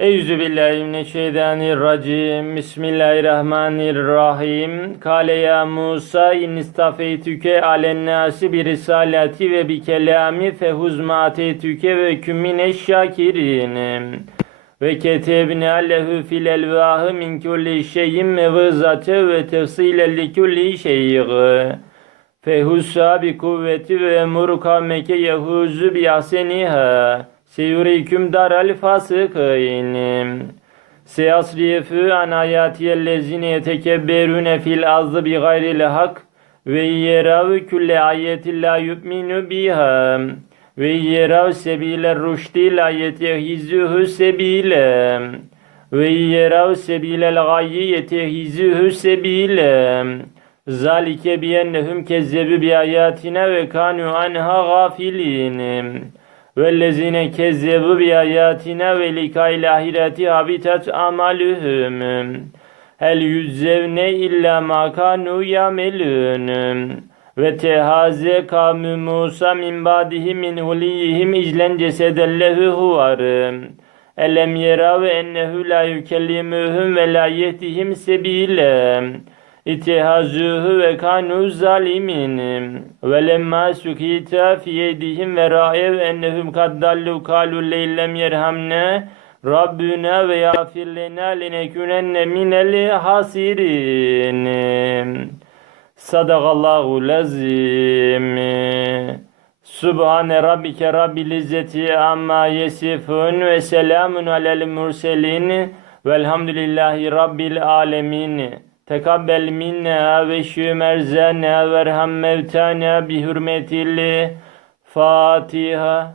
Eyyüzü billahi mineşşeytanirracim. Bismillahirrahmanirrahim. Kale ya Musa in istafeytüke alen nasi bi risalati ve bi kelami fehuz ma ateytüke ve küm mineşşakirin. Ve ketebna lehu fil elvahı min kulli şeyin mevzate ve tefsilen li kulli şeyin. Fehussa bi kuvveti ve emur kavmeke yehuzu bi ahseniha. Seyuriküm daral fasıkîn. Seyasrifu an ayatiyellezine yetekebberune fil azdı bi gayril hak. Ve yerav külle ayetin la yu'minu biha. Ve yerav sebile rüşdi la yetehizuhu sebile. Ve yerav sebilel gayyi yetehizuhu sebile. Zalike biyennehum kezzebu bi ayatina ve kanu anha gafilin vellezine kezzebu bi ayatina ve likayl ahireti habitat amaluhum hel yüzzevne illa ma kanu yamelun ve tehaze kavmü Musa min badihi min huliyihim iclen cesedellehu huvarım elem yerav ennehu la yükellimuhum ve la yehtihim sebile İtihazuhu ve kanu zalimin. Ve lemma sukita fi yedihim ve ra'ev ennehum kad dallu kalu leylem yerhamne. Rabbuna ve yağfir lena lenekunenne minel hasirin. Sadakallahu lazim Subhane rabbike rabbil izzeti amma yesifun ve selamun alel murselin. Velhamdülillahi rabbil alemin Tekabbel minna ve şümerzena verham mevtana bi hürmetil Fatiha